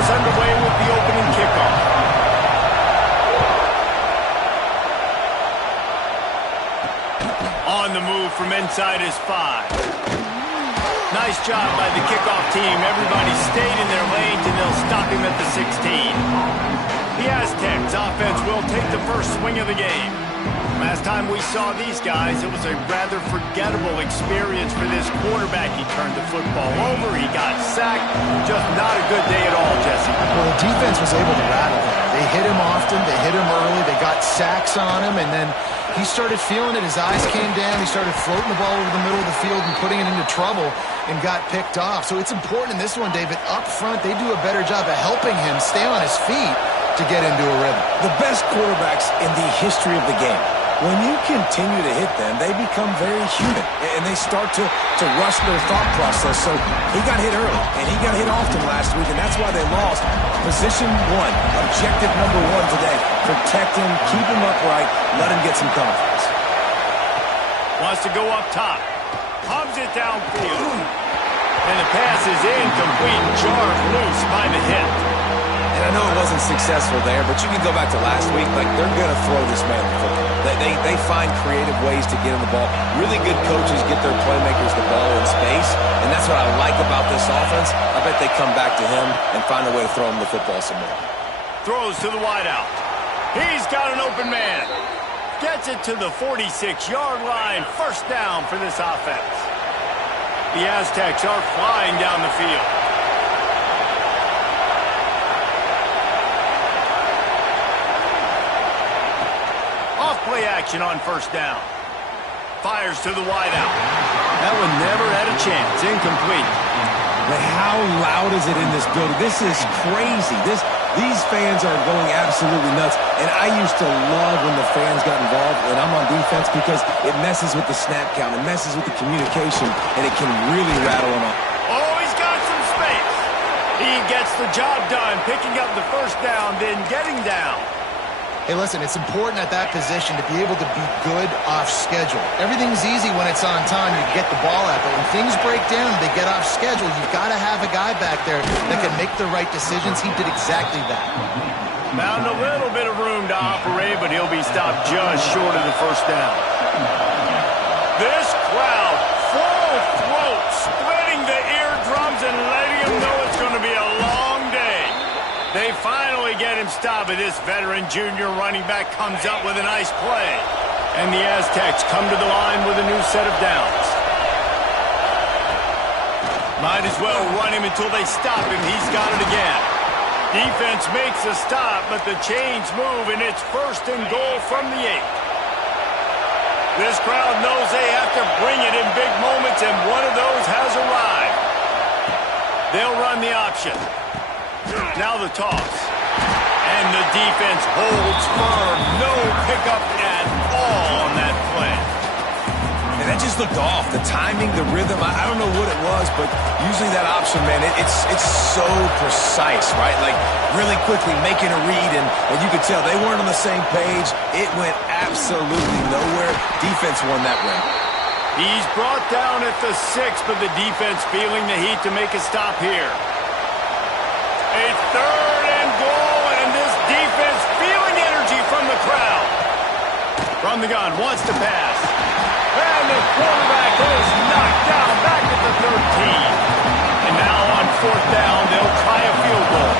us underway with the opening kickoff. On the move from inside his 5. Nice job by the kickoff team. Everybody stayed in their lanes, and they'll stop him at the 16. The Aztecs offense will take the first swing of the game. Last time we saw these guys, it was a rather forgettable experience for this quarterback. He turned the football over, he got sacked. Just not a good day at all, Jesse. Well, the defense was able to rattle him. They hit him often, they hit him early, they got sacks on him, and then he started feeling it. His eyes came down, he started floating the ball over the middle of the field and putting it into trouble and got picked off. So it's important in this one, David. Up front, they do a better job of helping him stay on his feet to get into a rhythm. The best quarterbacks in the history of the game, when you continue to hit them, they become very human, and they start to rush their thought process. So he got hit early, and he got hit often last week, and that's why they lost. Position 1, objective number 1 today. Protect him, keep him upright, let him get some confidence. Wants to go up top. Hubs it downfield. And the pass is incomplete, jarred loose by the hit. And I know it wasn't successful there, but you can go back to last week. Like, they're going to throw this man the football. They find creative ways to get him the ball. Really good coaches get their playmakers the ball in space, and that's what I like about this offense. I bet they come back to him and find a way to throw him the football some more. Throws to the wideout. He's got an open man. Gets it to the 46-yard line. First down for this offense. The Aztecs are flying down the field. Off-play action on first down. Fires to the wideout. That one never had a chance. Incomplete. But how loud is it in this building? This is crazy. These fans are going absolutely nuts. And I used to love when the fans got involved when I'm on defense because it messes with the snap count. It messes with the communication, and it can really rattle them up. Oh, he's got some space. He gets the job done, picking up the first down, then getting down. Hey, listen, it's important at that position to be able to be good off schedule. Everything's easy when it's on time. You get the ball out, but when things break down, they get off schedule. You've got to have a guy back there that can make the right decisions. He did exactly that. Found a little bit of room to operate, but he'll be stopped just short of the first down. This crowd, full throat, splitting the eardrums and letting him know it's going to be a long day. They finally get him stopped, but this veteran junior running back comes up with a nice play. And the Aztecs come to the line with a new set of downs. Might as well run him until they stop him. He's got it again. Defense makes a stop, but the chains move, and it's first and goal from the 8. This crowd knows they have to bring it in big moments, and one of those has arrived. They'll run the option. Now the toss. And the defense holds firm. No pickup at all on that play. And that just looked off. The timing, the rhythm, I don't know what it was, but usually that option, man, it's so precise, right? Like, really quickly making a read, and you could tell they weren't on the same page. It went absolutely nowhere. Defense won that win. He's brought down at the 6, but the defense feeling the heat to make a stop here. A third and goal, and this defense feeling energy from the crowd. From the gun, wants to pass. And the quarterback is knocked down back at the 13. And now on fourth down, they'll try a field goal.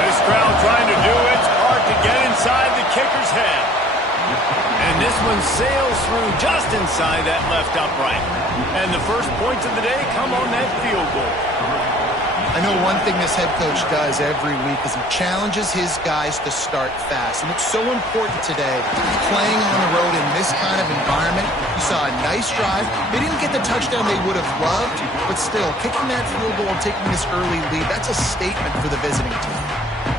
This crowd trying to do its part to get inside the kicker's head. And this one sails through just inside that left upright. And the first points of the day come on that field goal. I know one thing this head coach does every week is he challenges his guys to start fast. And it's so important today, playing on the road in this kind of environment. You saw a nice drive. They didn't get the touchdown they would have loved, but still, kicking that field goal and taking this early lead, that's a statement for the visiting team.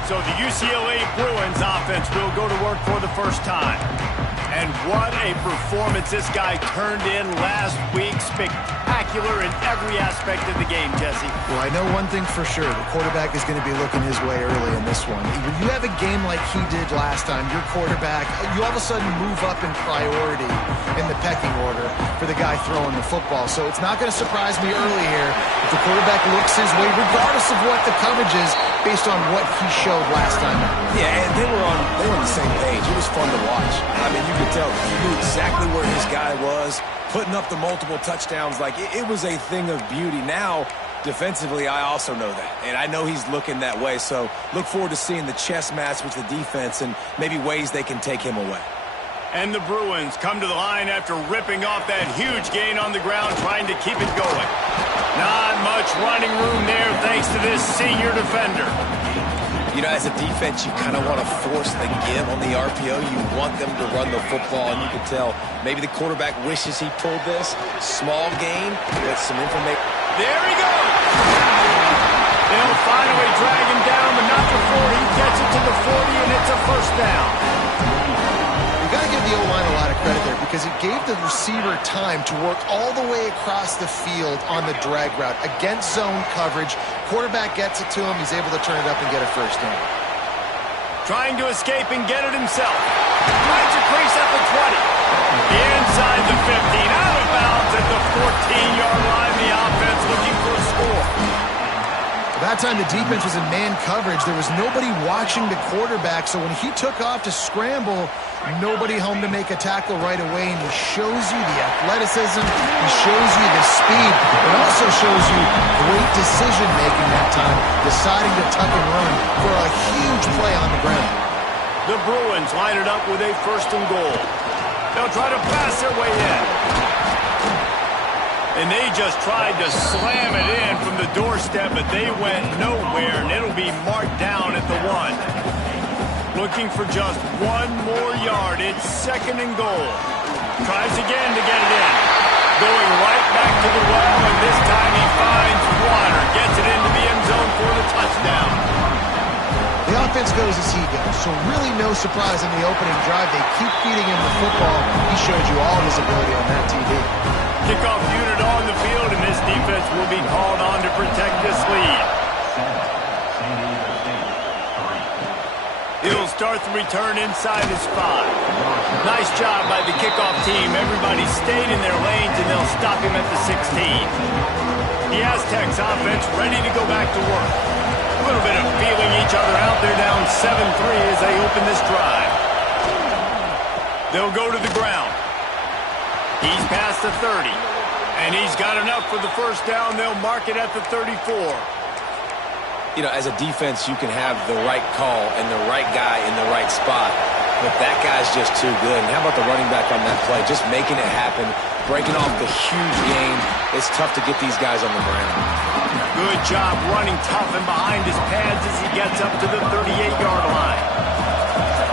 So the UCLA Bruins offense will go to work for the first time. And what a performance this guy turned in last week. Spectacular spectacular in every aspect of the game, Jesse. Well, I know one thing for sure. The quarterback is going to be looking his way early in this one. When you have a game like he did last time, your quarterback, you all of a sudden move up in priority in the pecking order for the guy throwing the football. So it's not going to surprise me early here if the quarterback looks his way, regardless of what the coverage is, based on what he showed last time. Yeah, and they were on the same page. It was fun to watch. I mean, you could tell he knew exactly where his guy was, putting up the multiple touchdowns. Like, it was a thing of beauty. Now, defensively, I also know that. And I know he's looking that way. So look forward to seeing the chess match with the defense and maybe ways they can take him away. And the Bruins come to the line after ripping off that huge gain on the ground, trying to keep it going. Not much running room there thanks to this senior defender. You know, as a defense, you kind of want to force the give on the RPO. You want them to run the football, and you can tell maybe the quarterback wishes he pulled this. Small gain with some information. There he goes! They'll finally drag him down, but not before he gets it to the 40, and it's a first down. You got to give the O-line a lot of credit there because it gave the receiver time to work all the way across the field on the drag route against zone coverage. Quarterback gets it to him. He's able to turn it up and get a first down. Trying to escape and get it himself. Finds a crease at the 20. Inside the 15. Out of bounds at the 14-yard line. The offense looking for a score. That time the defense was in man coverage. There was nobody watching the quarterback, so when he took off to scramble, nobody home to make a tackle right away, and he shows you the athleticism, he shows you the speed, it also shows you great decision-making that time, deciding to tuck and run for a huge play on the ground. The Bruins line it up with a first and goal. They'll try to pass their way in. And they just tried to slam it in from the doorstep, but they went nowhere, and it'll be marked down at the 1. Looking for just one more yard. It's second and goal. Tries again to get it in. Going right back to the well, and this time he finds water. Gets it into the end zone for the touchdown. The offense goes as he goes, so really no surprise in the opening drive. They keep feeding him the football. He showed you all his ability on that TV. Kickoff unit on the field, and this defense will be called on to protect this lead. He'll start the return inside his 5. Nice job by the kickoff team. Everybody stayed in their lanes, and they'll stop him at the 16. The Aztecs offense ready to go back to work. A little bit of feeling each other out. They're down 7-3 as they open this drive. They'll go to the ground. He's past the 30, and he's got enough for the first down. They'll mark it at the 34. You know, as a defense, you can have the right call and the right guy in the right spot, but that guy's just too good. And how about the running back on that play? Just making it happen, breaking off the huge gain. It's tough to get these guys on the ground. Good job running tough and behind his pads as he gets up to the 38-yard line.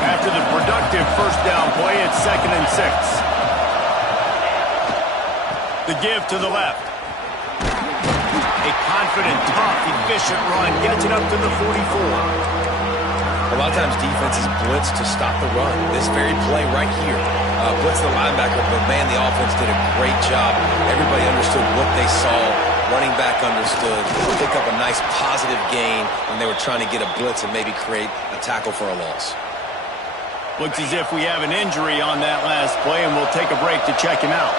After the productive first down play, it's second and 6. The give to the left. A confident, tough, efficient run. Gets it up to the 44. A lot of times defenses blitz to stop the run. This very play right here, blitz the linebacker, but man, the offense did a great job. Everybody understood what they saw. Running back understood. Pick up a nice positive gain when they were trying to get a blitz and maybe create a tackle for a loss. Looks as if we have an injury on that last play, and we'll take a break to check him out.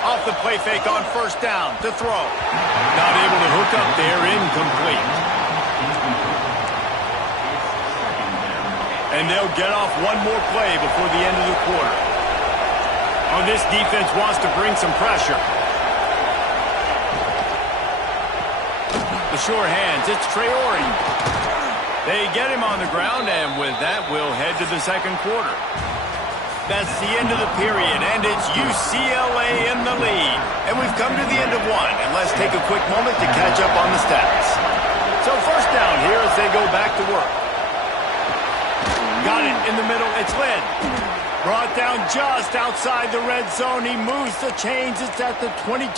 Off the play fake on first down to throw. Not able to hook up there, incomplete. And they'll get off one more play before the end of the quarter. Oh, this defense wants to bring some pressure. The sure hands, it's Traore. They get him on the ground, and with that, we'll head to the second quarter. That's the end of the period, and it's UCLA in the lead. And we've come to the end of one, and let's take a quick moment to catch up on the stats. So first down here as they go back to work. Got it in the middle, it's Lynn. Brought down just outside the red zone. He moves the chains, it's at the 22.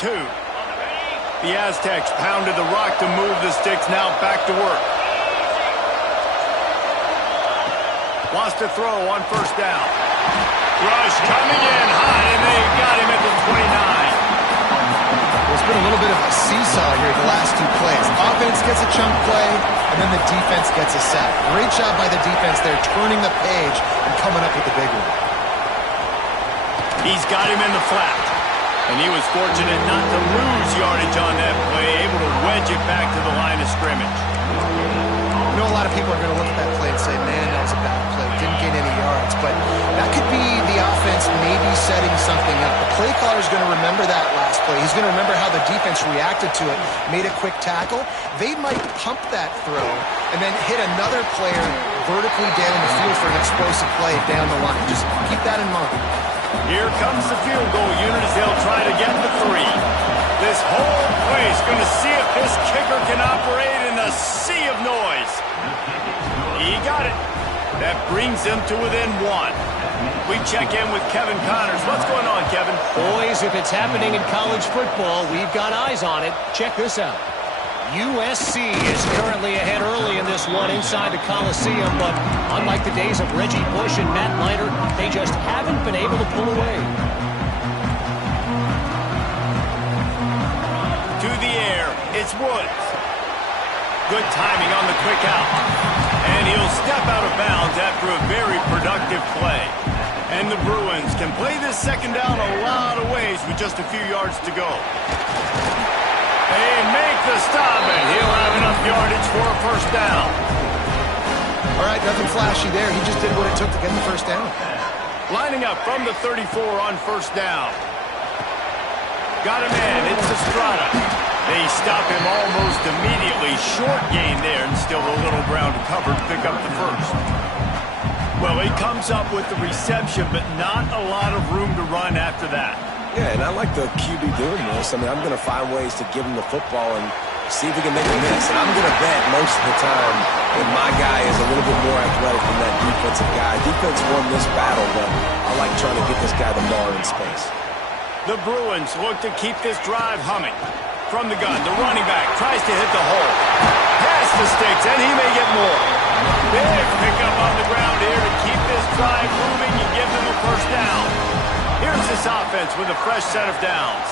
The Aztecs pounded the rock to move the sticks, now back to work. Wants to throw on first down. Rush coming in hot, and they got him at the 29. been a little bit of a seesaw here the last two plays. Offense gets a chunk play, and then the defense gets a sack. Great job by the defense there, turning the page and coming up with the big one. He's got him in the flat. And he was fortunate not to lose yardage on that play, able to wedge it back to the line of scrimmage. I know a lot of people are going to look at that play and say, man, that was a bad play. Didn't gain any yards. But that could be the offense maybe setting something up. The play caller is going to remember that last play. He's going to remember how the defense reacted to it, made a quick tackle. They might pump that throw and then hit another player vertically down the field for an explosive play down the line. Just keep that in mind. Here comes the field goal unit as they'll try to get the 3. This whole place going to see if this kicker can operate in a sea of noise. He got it. That brings them to within 1. We check in with Kevin Connors. What's going on, Kevin? Boys, if it's happening in college football, we've got eyes on it. Check this out. USC is currently ahead early in this one inside the Coliseum, but unlike the days of Reggie Bush and Matt Leiter, they just haven't been able to pull away. To the air, it's Woods. Good timing on the quick out. And he'll step out of bounds after a very productive play. And the Bruins can play this second down a lot of ways with just a few yards to go. They make the stop, and he'll have enough yardage for a first down. All right, nothing flashy there. He just did what it took to get the first down. Lining up from the 34 on first down. Got a man. It's Estrada. They stop him almost immediately. Short gain there, and still a little ground to cover to pick up the first. Well, he comes up with the reception, but not a lot of room to run after that. Yeah, and I like the QB doing this. I mean, I'm going to find ways to give him the football and see if he can make a miss. And I'm going to bet most of the time that my guy is a little bit more athletic than that defensive guy. Defense won this battle, but I like trying to get this guy the ball in space. The Bruins look to keep this drive humming. From the gun, the running back tries to hit the hole. Pass the sticks, and he may get more. Big pickup on the ground here to keep this drive moving and give them a first down. Here's this offense with a fresh set of downs.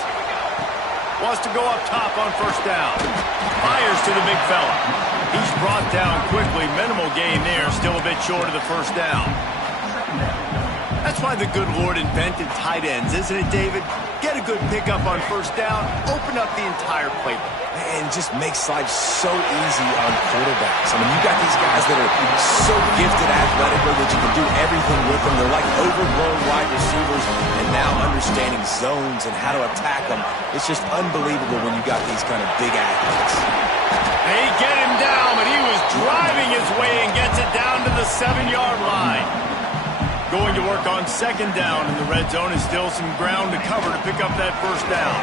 Wants to go up top on first down. Fires to the big fella. He's brought down quickly. Minimal gain there. Still a bit short of the first down. That's why the good Lord invented tight ends, isn't it, David? Get a good pickup on first down. Open up the entire playbook. And it just makes life so easy on quarterbacks. I mean, you got these guys that are so gifted athletically that you can do everything with them. They're like overgrown wide receivers, and now understanding zones and how to attack them. It's just unbelievable when you got these kind of big athletes. They get him down, but he was driving his way and gets it down to the 7-yard line. Going to work on second down in the red zone is still some ground to cover to pick up that first down.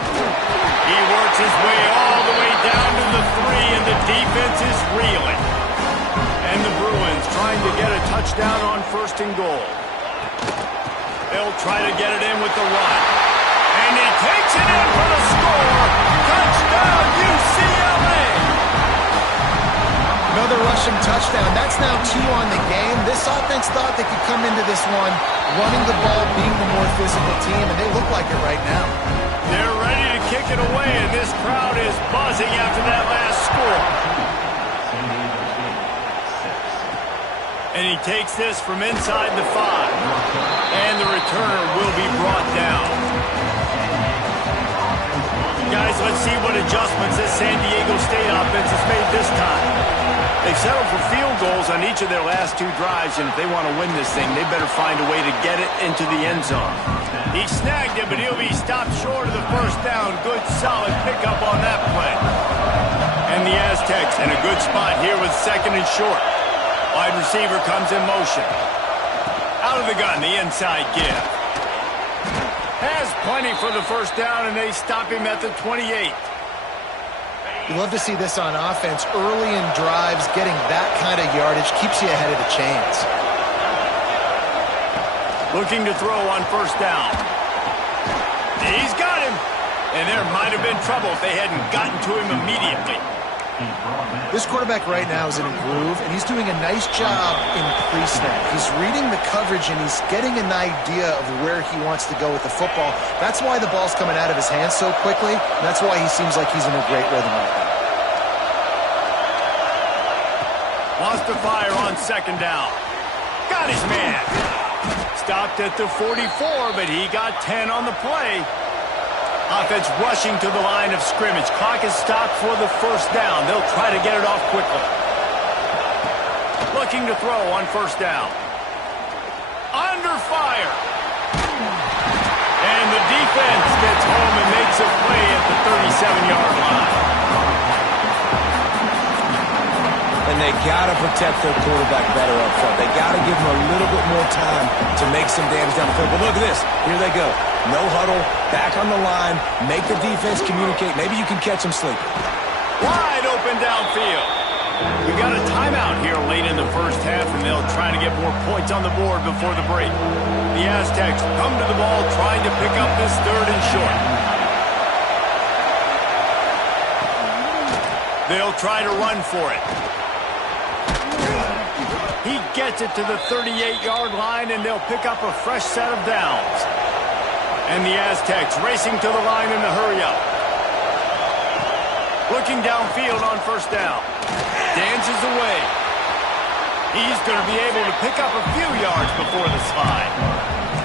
He works his way all the way down to the 3, and the defense is reeling. And the Bruins trying to get a touchdown on first and goal. They'll try to get it in with the run. And he takes it in for the score. Touchdown, UCLA! Another rushing touchdown. That's now 2 on the game. This offense thought they could come into this one running the ball, being the more physical team, and they look like it right now. They're ready to kick it away, and this crowd is buzzing after that last score. And he takes this from inside the 5. And the returner will be brought down. Guys, let's see what adjustments this San Diego State offense has made this time. They've settled for field goals on each of their last 2 drives, and if they want to win this thing, they better find a way to get it into the end zone. He snagged it, but he'll be stopped short of the first down. Good, solid pickup on that play. And the Aztecs in a good spot here with second and short. Wide receiver comes in motion. Out of the gun, the inside give. Has plenty for the first down, and they stop him at the 28. You love to see this on offense. Early in drives, getting that kind of yardage keeps you ahead of the chains. Looking to throw on first down. He's got him. And there might have been trouble if they hadn't gotten to him immediately. This quarterback right now is in a groove, and he's doing a nice job in pre-snap. He's reading the coverage, and he's getting an idea of where he wants to go with the football. That's why the ball's coming out of his hands so quickly, and that's why he seems like he's in a great rhythm right now. Wants to fire on second down. Got his man. Stopped at the 44, but he got 10 on the play. Offense rushing to the line of scrimmage. Clock is stopped for the first down. They'll try to get it off quickly. Looking to throw on first down. Under fire. And the defense gets home and makes a play at the 37-yard line. And they got to protect their quarterback better up front. They got to give him a little bit more time to make some damage down the field. But look at this. Here they go. No huddle, back on the line, make the defense communicate. Maybe you can catch them sleeping. Wide open downfield. We got a timeout here late in the first half, and they'll try to get more points on the board before the break. The Aztecs come to the ball trying to pick up this third and short. They'll try to run for it. He gets it to the 38-yard line, and they'll pick up a fresh set of downs. And the Aztecs racing to the line in a hurry-up. Looking downfield on first down. Dances away. He's going to be able to pick up a few yards before the slide.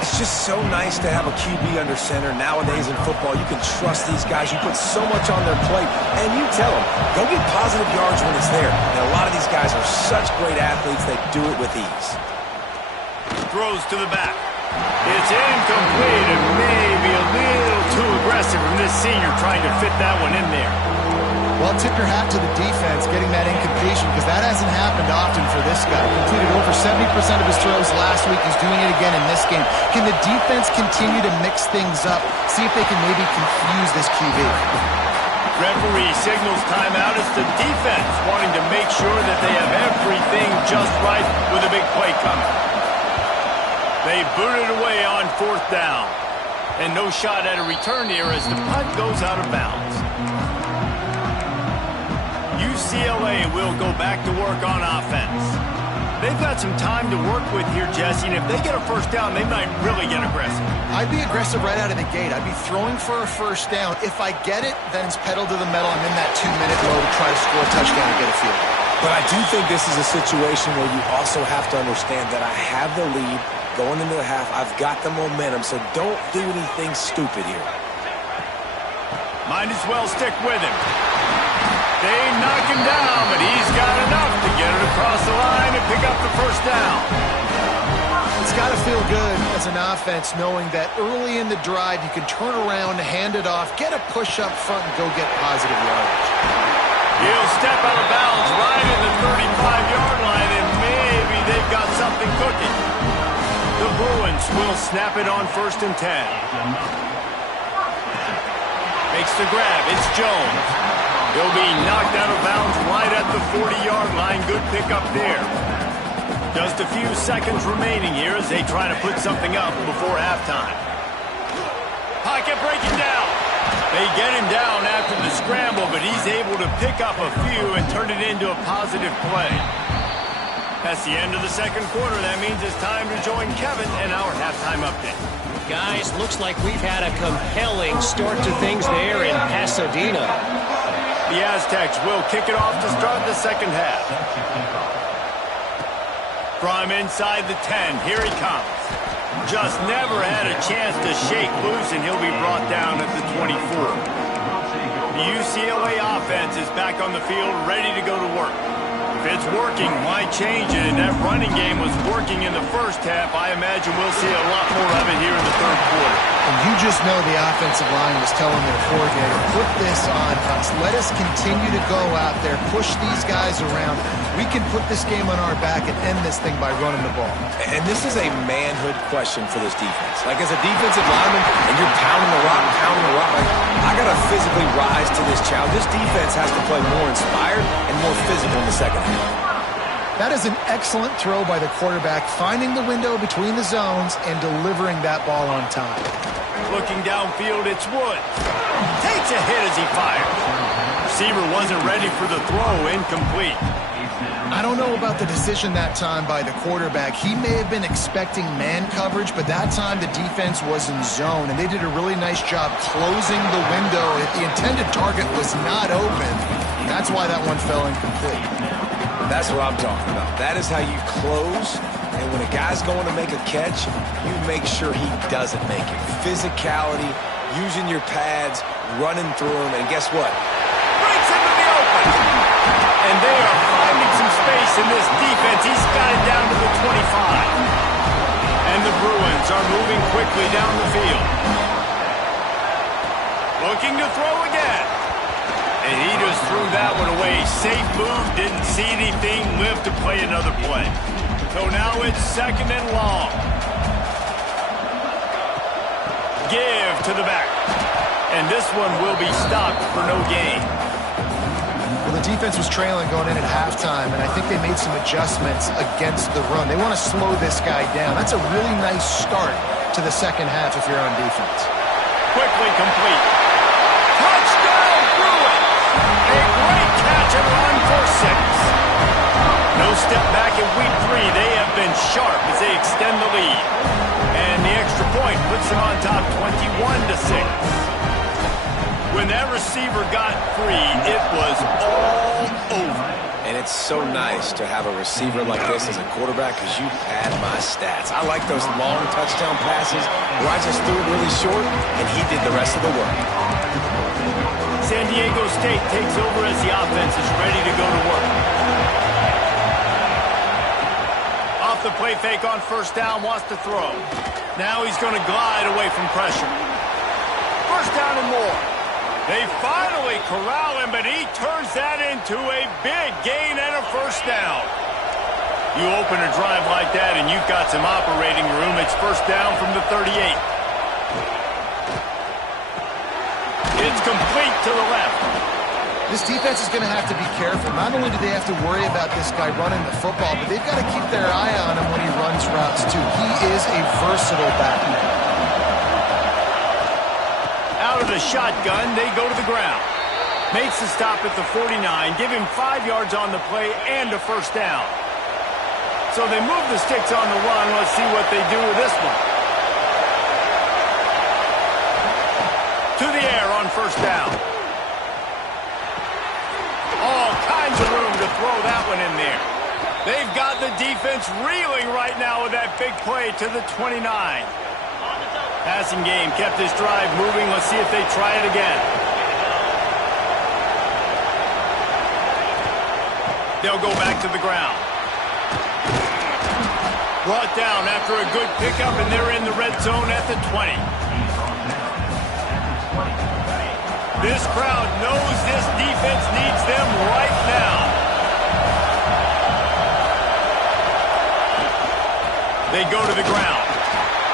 It's just so nice to have a QB under center. Nowadays in football, you can trust these guys. You put so much on their plate, and you tell them, go get positive yards when it's there. And a lot of these guys are such great athletes, they do it with ease. Throws to the back. It's incomplete and maybe a little too aggressive from this senior trying to fit that one in there. Well, tip your hat to the defense getting that incompletion, because that hasn't happened often for this guy. Completed over 70% of his throws last week. He's doing it again in this game. Can the defense continue to mix things up? See if they can maybe confuse this QB. Referee signals timeout as the defense wanting to make sure that they have everything just right with a big play coming. They boot it away on fourth down. And no shot at a return here as the punt goes out of bounds. UCLA will go back to work on offense. They've got some time to work with here, Jesse, and if they get a first down, they might really get aggressive. I'd be aggressive right out of the gate. I'd be throwing for a first down. If I get it, then it's pedal to the metal. I'm in that 2-minute mode to try to score a touchdown and get a field. But I do think this is a situation where you also have to understand that I have the lead going into the half. I've got the momentum, so don't do anything stupid here. Might as well stick with him. They knock him down, but he's got enough to get it across the line and pick up the first down. It's got to feel good as an offense knowing that early in the drive you can turn around, hand it off, get a push up front, and go get positive yardage. He'll step out of bounds right at the 35-yard line, and maybe they've got something cooking. The Bruins will snap it on 1st and 10. Makes the grab. It's Jones. He'll be knocked out of bounds right at the 40-yard line. Good pickup there. Just a few seconds remaining here as they try to put something up before halftime. Pocket breaking down. They get him down after the scramble, but he's able to pick up a few and turn it into a positive play. That's the end of the second quarter. That means it's time to join Kevin in our halftime update. Guys, looks like we've had a compelling start to things there in Pasadena. The Aztecs will kick it off to start the second half. From inside the 10, here he comes. Just never had a chance to shake loose, and he'll be brought down at the 24. The UCLA offense is back on the field, ready to go to work. If it's working, why change it? And that running game was working in the first half. I imagine we'll see a lot more of it here in the third quarter. And you just know the offensive line was telling their coordinator, put this on us. Let us continue to go out there, push these guys around. We can put this game on our back and end this thing by running the ball. And this is a manhood question for this defense. Like, as a defensive lineman, and you're pounding the rock, like, I got to physically rise to this challenge. This defense has to play more inspired and more physical in the second half. That is an excellent throw by the quarterback, finding the window between the zones and delivering that ball on time. Looking downfield, it's Woods. Takes a hit as he fires. receiver wasn't ready for the throw. Incomplete. I don't know about the decision that time by the quarterback. He may have been expecting man coverage, but that time the defense was in zone, and they did a really nice job closing the window. The intended target was not open. That's why that one fell incomplete. That's what I'm talking about. That is how you close, and when a guy's going to make a catch, you make sure he doesn't make it. Physicality, using your pads, running through them, and guess what? Breaks into the open. And they are finding some space in this defense. He's got it down to the 25. And the Bruins are moving quickly down the field. Looking to throw again. And he just threw that one away. Safe move, didn't see anything, lived to play another play. So now it's 2nd and long. Give to the back. And this one will be stopped for no gain. Well, the defense was trailing going in at halftime, and I think they made some adjustments against the run. They want to slow this guy down. That's a really nice start to the second half if you're on defense. Quickly complete. Touchdown, Bruins! A great catch and run for 6. No step back in week 3. They have been sharp as they extend the lead. And the extra point puts them on top 21-6. When that receiver got free, it was all over. And it's so nice to have a receiver like this as a quarterback because you pad my stats. I like those long touchdown passes where I just threw it really short and he did the rest of the work. San Diego State takes over as the offense is ready to go to work. Off the play fake on 1st down, wants to throw. Now he's going to glide away from pressure. 1st down and more. They finally corral him, but he turns that into a big gain and a 1st down. You open a drive like that, and you've got some operating room. It's 1st down from the 38. It's complete to the left. This defense is going to have to be careful. Not only do they have to worry about this guy running the football, but they've got to keep their eye on him when he runs routes, too. He is a versatile back. Out of the shotgun, they go to the ground. Makes the stop at the 49, give him 5 yards on the play and a 1st down. So they move the sticks on the run. Let's see what they do with this one. To the air on 1st down. All kinds of room to throw that one in there. They've got the defense reeling right now with that big play to the 29. Passing game kept this drive moving. Let's see if they try it again. They'll go back to the ground. Brought down after a good pickup, and they're in the red zone at the 20. This crowd knows this defense needs them right now. They go to the ground.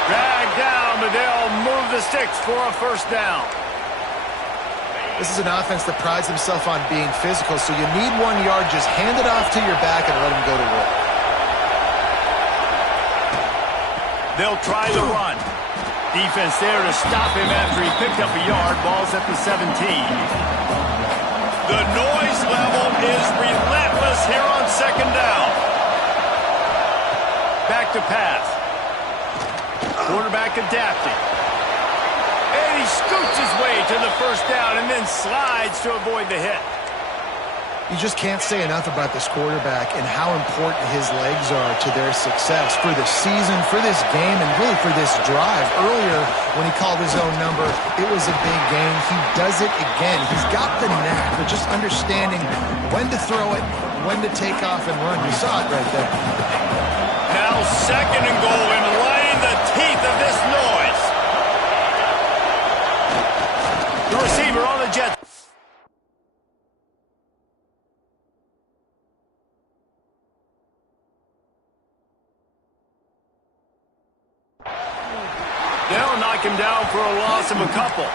Drag down, but they'll move the sticks for a 1st down. This is an offense that prides himself on being physical, so you need 1 yard. Just hand it off to your back and let him go to work. They'll try the run. Defense there to stop him after he picked up a yard. Ball's at the 17. The noise level is relentless here on 2nd down. Back to pass. Quarterback adapting. And he scoots his way to the 1st down and then slides to avoid the hit. You just can't say enough about this quarterback and how important his legs are to their success for the season, for this game, and really for this drive. Earlier, when he called his own number, it was a big gain. He does it again. He's got the knack for just understanding when to throw it, when to take off and run. You saw it right there. Now 2nd and goal, and right in the teeth of this noise. The receiver on the Jets. They'll knock him down for a loss of a couple.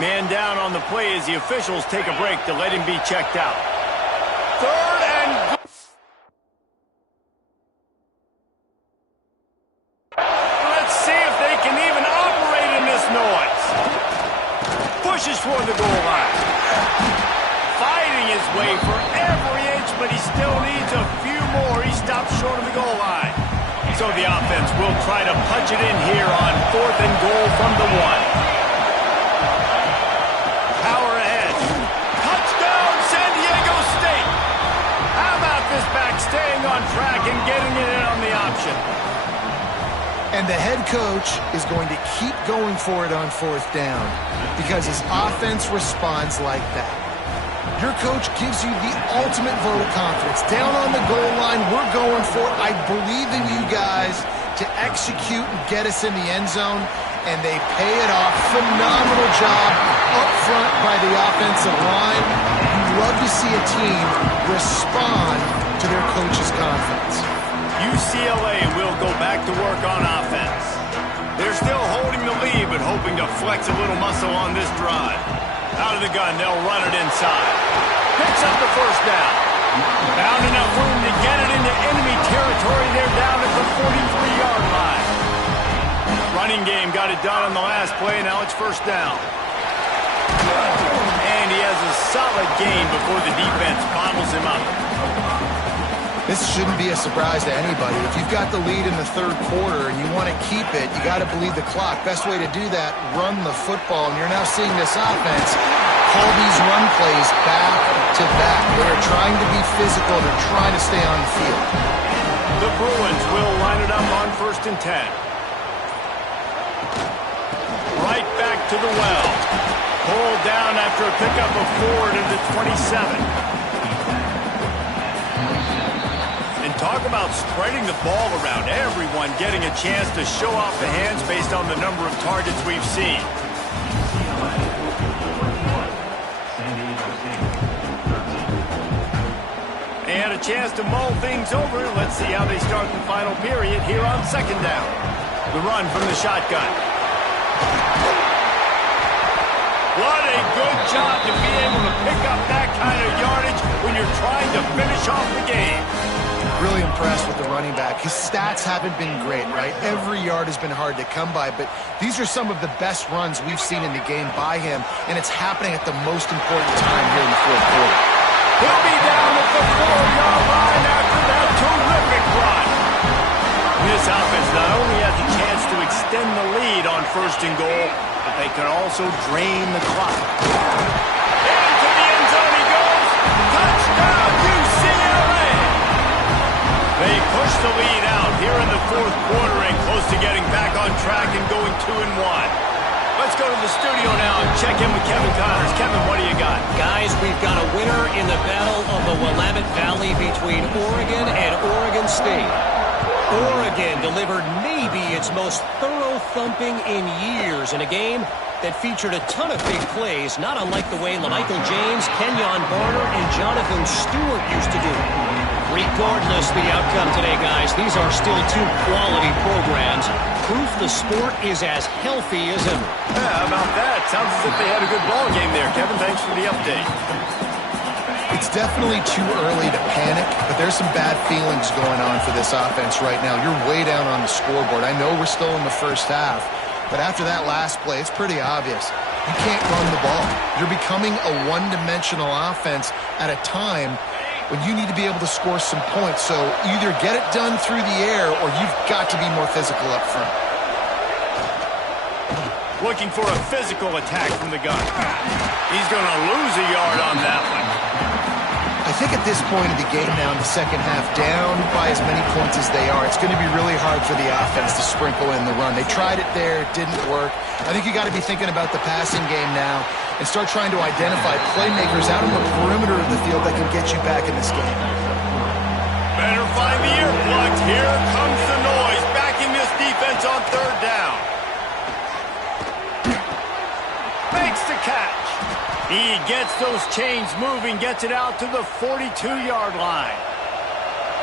Man down on the play as the officials take a break to let him be checked out. 3rd and goal. Let's see if they can even operate in this noise. Pushes toward the goal line. fighting his way for every inch, but he still needs a few more. He stops short of the goal line. So the offense will try to punch it in here on 4th and goal from the 1. Power ahead. Touchdown, San Diego State. How about this back staying on track and getting it in on the option? And the head coach is going to keep going for it on 4th down because his offense responds like that. Your coach gives you the ultimate vote of confidence. Down on the goal line, we're going for it. I believe in you guys to execute and get us in the end zone, and they pay it off. Phenomenal job up front by the offensive line. You love to see a team respond to their coach's confidence. UCLA will go back to work on offense. They're still holding the lead, but hoping to flex a little muscle on this drive. Out of the gun, they'll run it inside. Picks up the 1st down. Found enough room to get it into enemy territory. They're down at the 43-yard line. Running game got it done on the last play. Now it's 1st down. And he has a solid gain before the defense bottles him up. This shouldn't be a surprise to anybody. If you've got the lead in the 3rd quarter and you want to keep it, you got to bleed the clock. Best way to do that, run the football. And you're now seeing this offense call these run plays back to back. They're trying to be physical. They're trying to stay on the field. The Bruins will line it up on 1st and 10. Right back to the well. Pulled down after a pickup of 4 to the 27. Talk about spreading the ball around. Everyone getting a chance to show off the hands based on the number of targets we've seen. And a chance to mull things over. Let's see how they start the final period here on 2nd down. The run from the shotgun. What a good job to be able to pick up that kind of yardage when you're trying to finish off the game. Really impressed with the running back. His stats haven't been great, right? Every yard has been hard to come by, but these are some of the best runs we've seen in the game by him, and it's happening at the most important time here in the 4th quarter. He'll be down at the 4-yard line after that terrific run. This offense not only has a chance to extend the lead on 1st and goal, but they can also drain the clock. Into the end zone he goes. Touchdown, UCLA! They push the lead out here in the 4th quarter and close to getting back on track and going 2-1. Let's go to the studio now and check in with Kevin Connors. Kevin, what do you got? Guys, we've got a winner in the battle of the Willamette Valley between Oregon and Oregon State. Oregon delivered maybe its most thorough thumping in years in a game that featured a ton of big plays, not unlike the way LaMichael James, Kenyon Barner, and Jonathan Stewart used to do. Regardless the outcome today, guys, these are still 2 quality programs. Proof the sport is as healthy as ever. Yeah, how about that? Sounds as if they had a good ball game there. Kevin, thanks for the update. It's definitely too early to panic, but there's some bad feelings going on for this offense right now. You're way down on the scoreboard. I know we're still in the 1st half, but after that last play, it's pretty obvious. You can't run the ball. You're becoming a one-dimensional offense at a time when you need to be able to score some points. So either get it done through the air or you've got to be more physical up front. Looking for a physical attack from the gun. He's going to lose a yard on that one. I think at this point of the game now in the 2nd half, down by as many points as they are, it's going to be really hard for the offense to sprinkle in the run. They tried it there, it didn't work. I think you got to be thinking about the passing game now and start trying to identify playmakers out on the perimeter of the field that can get you back in this game. Better find the earplugs. Here comes the noise. Backing this defense on 3rd down. Makes the catch. He gets those chains moving, gets it out to the 42-yard line.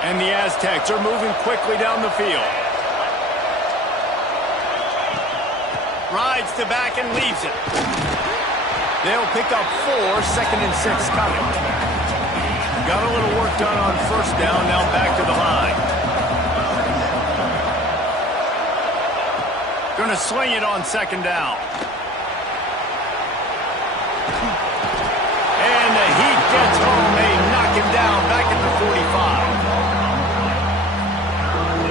And the Aztecs are moving quickly down the field. Rides to back and leaves it. They'll pick up 4, 2nd and 6 coming. Got a little work done on 1st down, now back to the line. Gonna sling it on 2nd down. And the heat gets home. They knock him down back at the 45.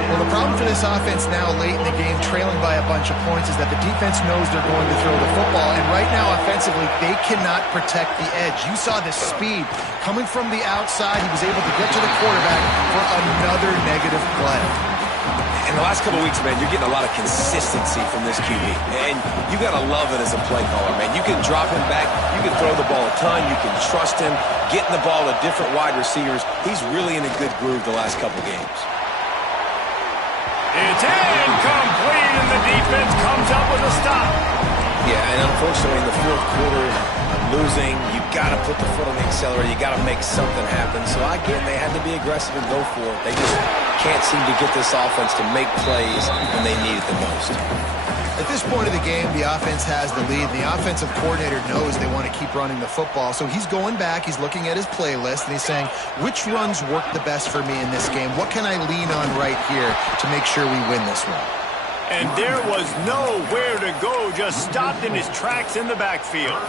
Well, the problem for this offense now late in the game, trailing by a bunch of points, is that the defense knows they're going to throw the football. And right now, offensively, they cannot protect the edge. You saw the speed coming from the outside. He was able to get to the quarterback for another negative play. In the last couple weeks, man, you're getting a lot of consistency from this QB. And you got to love it as a play caller, man. You can drop him back. You can throw the ball a ton. You can trust him, getting the ball to different wide receivers. He's really in a good groove the last couple games. It's incomplete, and the defense comes up with a stop. Yeah, and unfortunately in the fourth quarter, losing, you got to put the foot on the accelerator. You got to make something happen. So I get they had to be aggressive and go for it. They just can't seem to get this offense to make plays when they need it the most. At this point of the game, the offense has the lead. The offensive coordinator knows they want to keep running the football. So he's going back, he's looking at his playlist, and he's saying, which runs work the best for me in this game? What can I lean on right here to make sure we win this one? And there was nowhere to go, just stopped in his tracks in the backfield.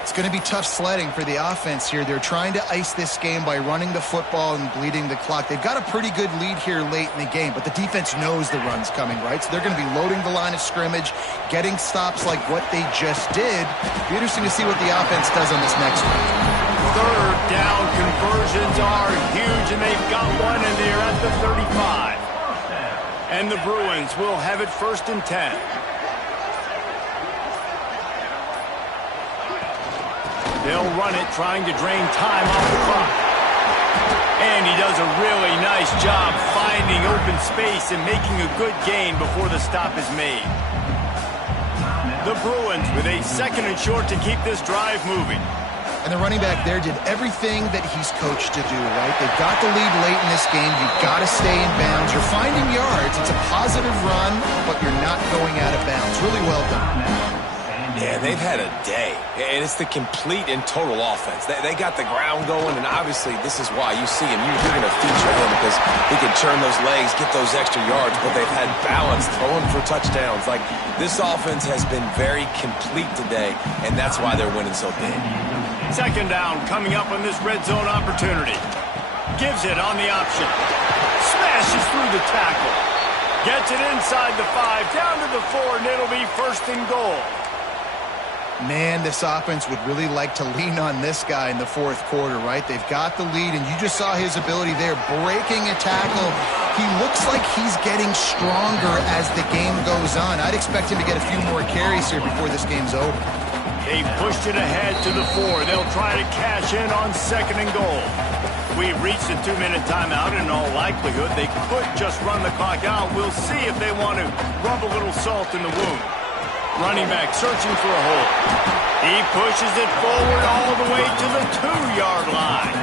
It's going to be tough sledding for the offense here. They're trying to ice this game by running the football and bleeding the clock. They've got a pretty good lead here late in the game, but the defense knows the run's coming, right? So they're going to be loading the line of scrimmage, getting stops like what they just did. Be interesting to see what the offense does on this next one. Third down conversions are huge, and they've got one, and they're at the 35. And the Bruins will have it 1st and 10. They'll run it, trying to drain time off the clock. And he does a really nice job finding open space and making a good gain before the stop is made. The Bruins with a 2nd and short to keep this drive moving. And the running back there did everything that he's coached to do, right? They've got the lead late in this game. You've got to stay in bounds. You're finding yards. It's a positive run, but you're not going out of bounds. Really well done. Yeah, they've had a day, and it's the complete and total offense. They got the ground going, and obviously this is why you see him. You're going to feature him because he can turn those legs, get those extra yards, but they've had balance, throwing for touchdowns. Like, this offense has been very complete today, and that's why they're winning so big. 2nd down coming up on this red zone opportunity. Gives it on the option. Smashes through the tackle. Gets it inside the 5, down to the 4, and it'll be 1st and goal. Man, this offense would really like to lean on this guy in the fourth quarter, right? They've got the lead, and you just saw his ability there, breaking a tackle. He looks like he's getting stronger as the game goes on. I'd expect him to get a few more carries here before this game's over. They pushed it ahead to the 4. They'll try to cash in on 2nd and goal. We've reached a 2-minute timeout. In all likelihood, they could just run the clock out. We'll see if they want to rub a little salt in the wound. Running back searching for a hole. He pushes it forward all the way to the 2-yard line.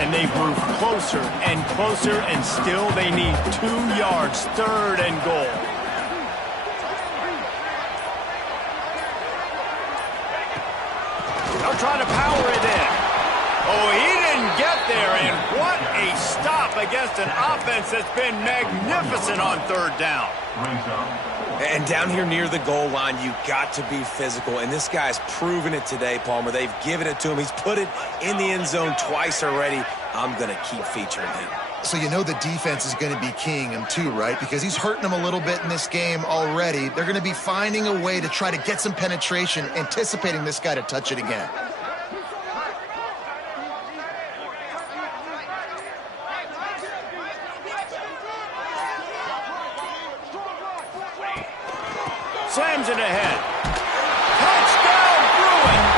And they've moved closer and closer, and still they need 2 yards, 3rd and goal. They'll try to power it in. Oh, he didn't get there, and what a stop against an offense that's been magnificent on 3rd down. And down here near the goal line, you got to be physical. And this guy's proven it today, Palmer. They've given it to him. He's put it in the end zone twice already. I'm going to keep featuring him. So you know the defense is going to be keying him too, right? Because he's hurting them a little bit in this game already. They're going to be finding a way to try to get some penetration, anticipating this guy to touch it again. Slams it ahead. Touchdown, Bruins!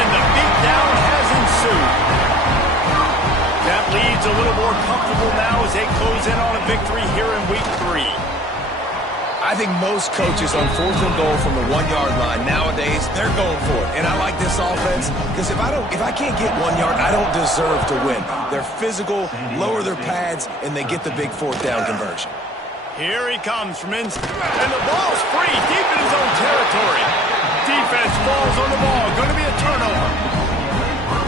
And the beatdown has ensued. That lead's a little more comfortable now as they close in on a victory here in Week 3. I think most coaches on 4th and goal from the 1-yard line nowadays, they're going for it. And I like this offense because if I can't get 1 yard, I don't deserve to win. They're physical, lower their pads, and they get the big 4th down conversion. Here he comes from inside, and the ball's free deep in his own territory. Defense falls on the ball. Going to be a turnover.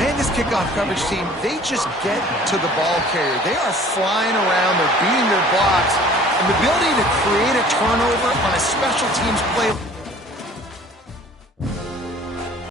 And this kickoff coverage team, they just get to the ball carrier. They are flying around. They're beating their blocks. And the ability to create a turnover on a special teams play